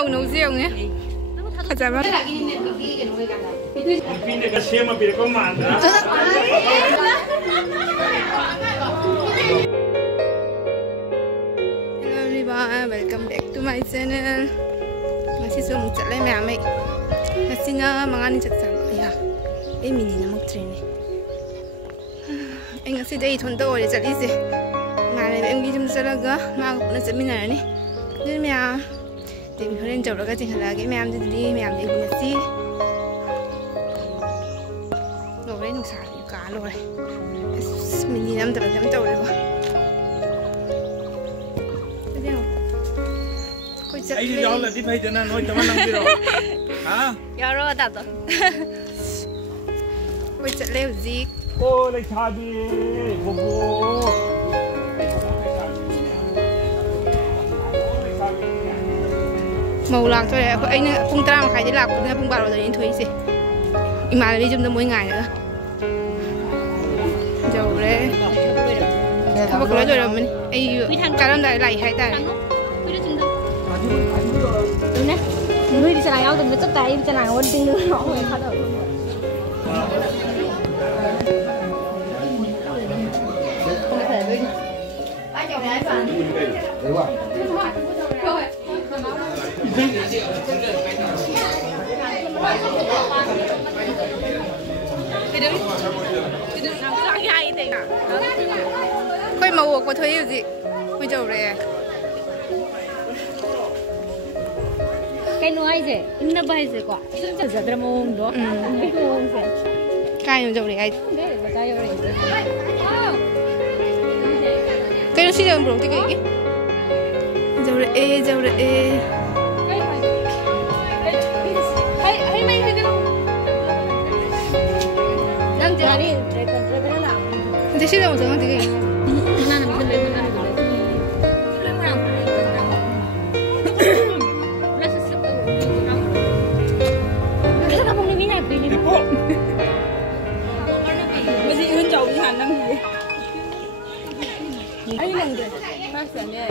màu nấu riêng nhé. Thật ra mà. Hello everyone, welcome back to my channel. Masih sudah muncul lagi mami. Masih na mangani chakouba ya. Mini na mag-train eh. Ay ngasi day thon to ore chali se. Mare em gi jum chalaga ma ko na chamina ni. Ni mya. Dem horen jawraga jing halage ma'am di ma'am di ngasi. Lo re nu sa ri ka lo re. Mini nam ta jam taw re ba. Ai đi đâu là đi phải cho nên nói cho nó đi rồi. Hả? Dạ rồi đặt rồi. Bây giờ leo gì? Cô lấy cha đi, cô cô. Màu lạc thôi đấy, anh phun tra mà khai đi lạc cũng phun vào rồi đến thuế gì. Mà đi chung tới mỗi ngày nữa. Dầu đấy. Không có rồi mình. Ai cả năm đại lại hay đại. Đúng đấy. Người đi xe này áo từng nó chất tay xe này ôn tinh nữa nó người phát ở. Không thể đi. Ba chồng này bạn. Đấy quá. Rồi. Cái đừng làm sao ngay thế nào. Khơi màu của thuê gì? Bây giờ rồi. Cái nuôi gì? Nó bay gì quá? Rất là đam mông đó. Biết không vậy? Cái nó rồi ai? Cái rồi. Cái nó xí ra một cái gì? Rồi ê, rồi ê. Hay mày hay cái đâu? Đang chơi đi, để cần chơi cái nào? Thế xí ra một cái gì? Nó nằm bên đây, bên đây. Masih hơn chầu đi Hàn năng gì? Ấy lần rồi. Phát sản nha.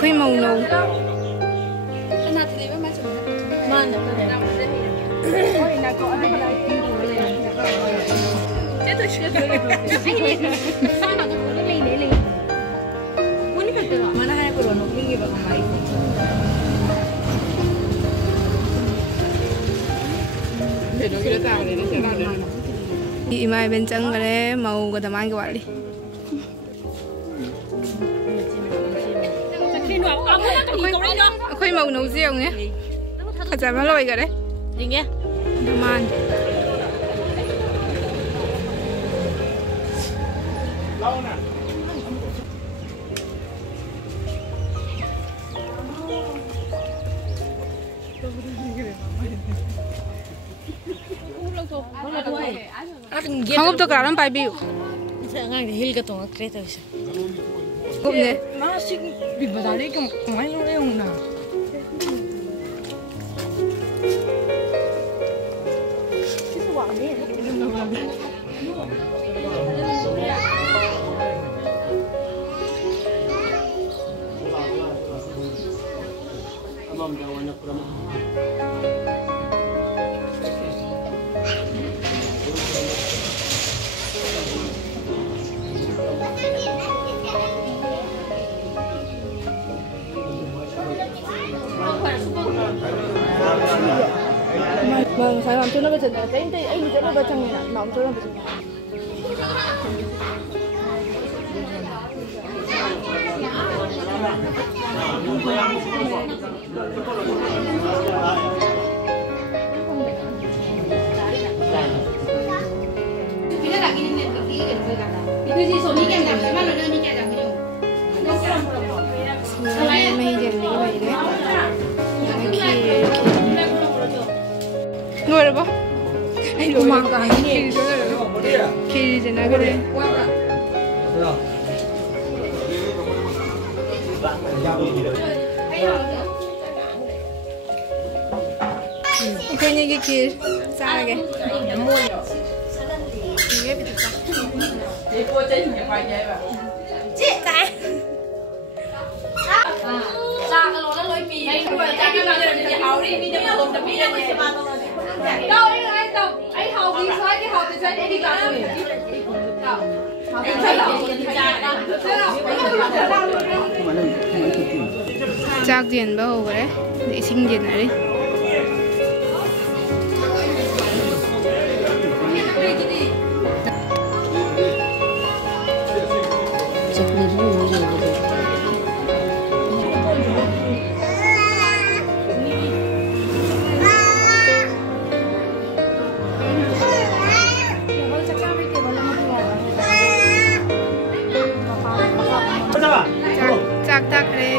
Khuy màu nâu. Cái nào thì mấy chồng. Man được rồi. Ôi nào có ai đây? Chết tôi chưa được. Sao nào tôi lấy lấy. Muốn đi được mà nó hay có đồ nộp đi vào máy. Imai bên trong cái màu của tầm anh các bạn đi. Khơi màu nấu riêng nhé. Thật ra nó lôi cả đấy. Gì nghe? Tầm anh. Không có tôi cả lắm bài biểu. Sẽ ngang thì hil cái tông cái thôi. Cũng thế. Nó xin bị vào đó đi cái máy nó không nào. Vâng, phải làm cho nó bây giờ cái anh sẽ nó vào trong này nóng cho nó bây giờ. Cái gì số ní kem giảm cái mắt nó đưa ní kem giảm cái nhiều. Mày dần đi vậy đấy. Nuôi được không? Anh cũng mang cả cái gì khi thì nó cái đấy. Cái kia sao kìa? Nghe bị sao? Chị cô chơi nhà bài vậy bà. Chị tại. Sao Chak dian ba ho gare ising dian ari chak tak re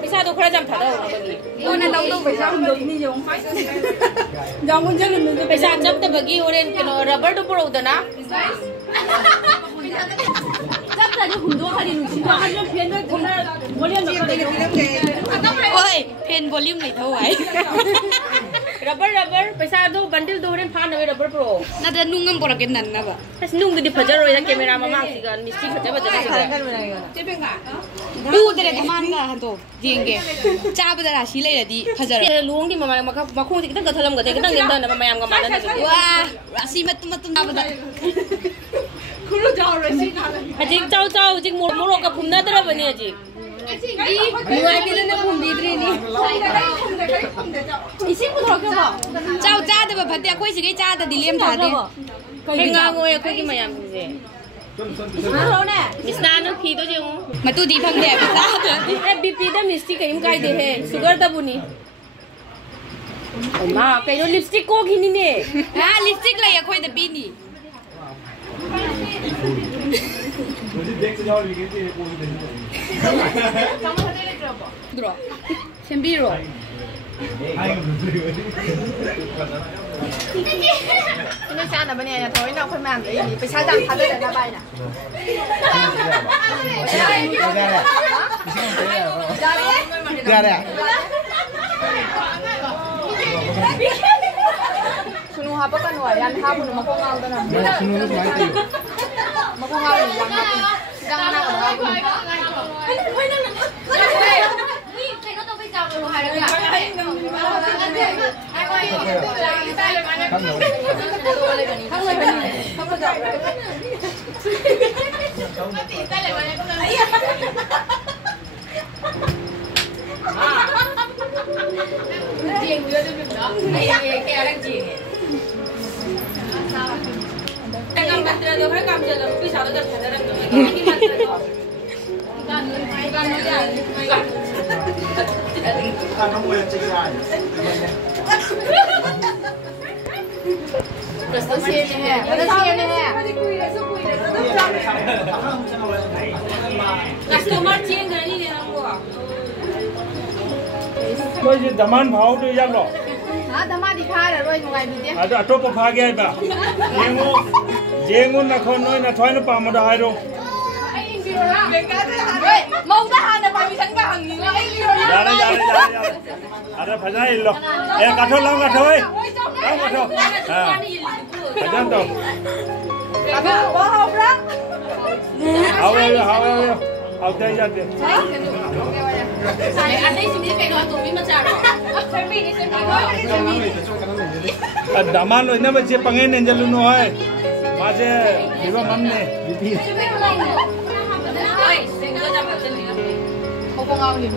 पैसा तो खड़ा जम था दो वो ना दो पैसा हम लोग नहीं जों जों कुछ जगह पैसा जब तक बगी और इन रबर तो पड़ो तो ना जब तक हम दो खाली नुसी तो हम जो फेन में घूमना वॉल्यूम ओए फेन वॉल्यूम नहीं था वो आई रबर पैसा दो बंडल दो रेन फान रबर प्रो ना तो नुंगम पड़ा के नन्ना बा बस नुंग दी फजर रोया कैमरा ममा सी का मिस्टी फजर बजर तू तेरे कमान का तो जेंगे चाप दे राशि ले दी फजर लुंग दी ममा मखों कितना कथलम गते कितना निंदा ना मयाम का मानना वाह राशि मत ना खुलो जाओ राशि ना अजिक चाओ अजिक मोरो का फुमना तरह बने अजिक नुआई के ने फुमदीद्री नी इसी को थोड़ा बा चाओ चा दे भत्या कोई सिगे चा द दिलेम था दे हेंगा गोय कोई की मयाम से रोने मिस्नान फी तो जेऊ मतु दी फंग दे बता ए बीपी दा मिस्टी कहीं काई दे है शुगर दा बुनी मां कयो लिपस्टिक को घिनी ने हां लिपस्टिक ले कोई द बीनी 들어 셴비로 ini sana bani ya thôi nào khơi màng cái gì phải sai dặn thật đấy là bay nè ra đây sunu apa kan wa yan ha bunu mako ngal da na sunu lu mai ti mako ngal ni yang ha jangan nak ha bunu Tôi chỉ đam ăn pháo thôi chắc rồi. à đam ăn đi khai rồi nungaikhre đi À, tôi tôi có phá cái ba. Jengu na con nói na thoái nó bảo mà đại rồi. mau ta han là phải bị thắng cả hàng nghìn ấy Dạ đấy. À đây phải ra rồi. Em cắt thôi, long cắt thôi. Long cắt thôi. À, phải ra đâu. quá hộp đó Hào em. Hào đây ra đi. anh đây chúng cái nói tụi mình mà trả rồi À, đam ăn rồi, nếu mà chỉ bằng cái này luôn rồi. Mà chỉ đi vào mắm này. không có ngon gì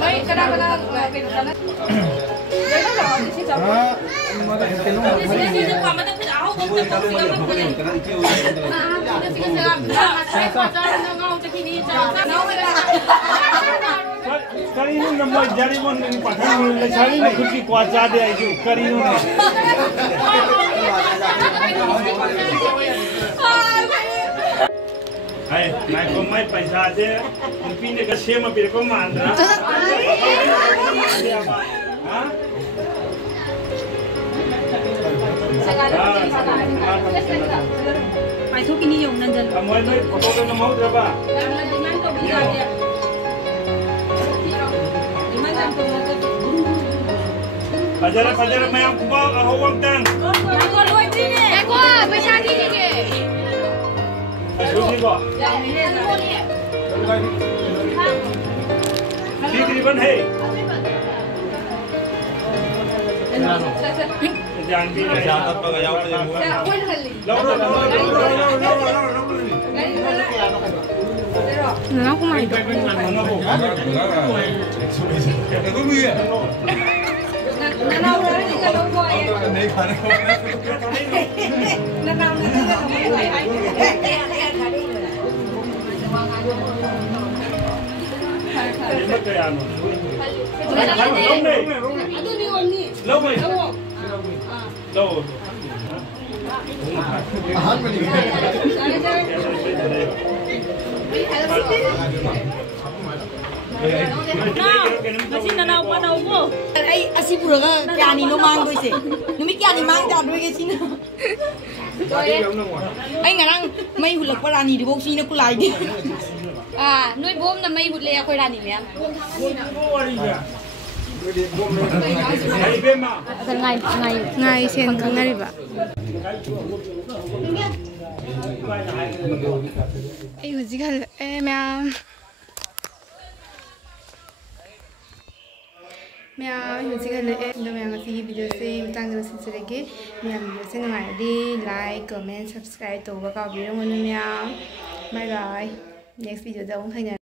mấy cái đó cái Karino nampak jari mon ni pakai ni cari ni kuci kuasa dia itu karino ni. Hai, naik komai paisa je, mungkin ni kasih mah pilih komandra. Hah? Paisa kini yang nanjal. Kamu ini foto kan mau berapa? Dengan tu bisa dia. Fajar mayang kubang ahawang tang. Aku luar sini. Aku पैसा दीजिए Susi ko. Taqriban hai. Jangan bilang. Jangan apa gaya apa yang buat. Nah, aku main. Masih nanau panau ko. Ay asipura ka kaya ni no mang doy se. Numi kaya ni mang ta doy ke sino. Ay ngarang may hulak pa rani di bok sino kulay di. Nuôi bom là mấy bút lẹ khơi ra nỉ lẹ. Ngày sen kan ngari ba. Ay hujigal मैं हुजिगल नो मैं ngasi video se tang ro sin sere ge मैं video se ngai di like comment subscribe to ba ka bi ro no मैं bye bye next video da ong thai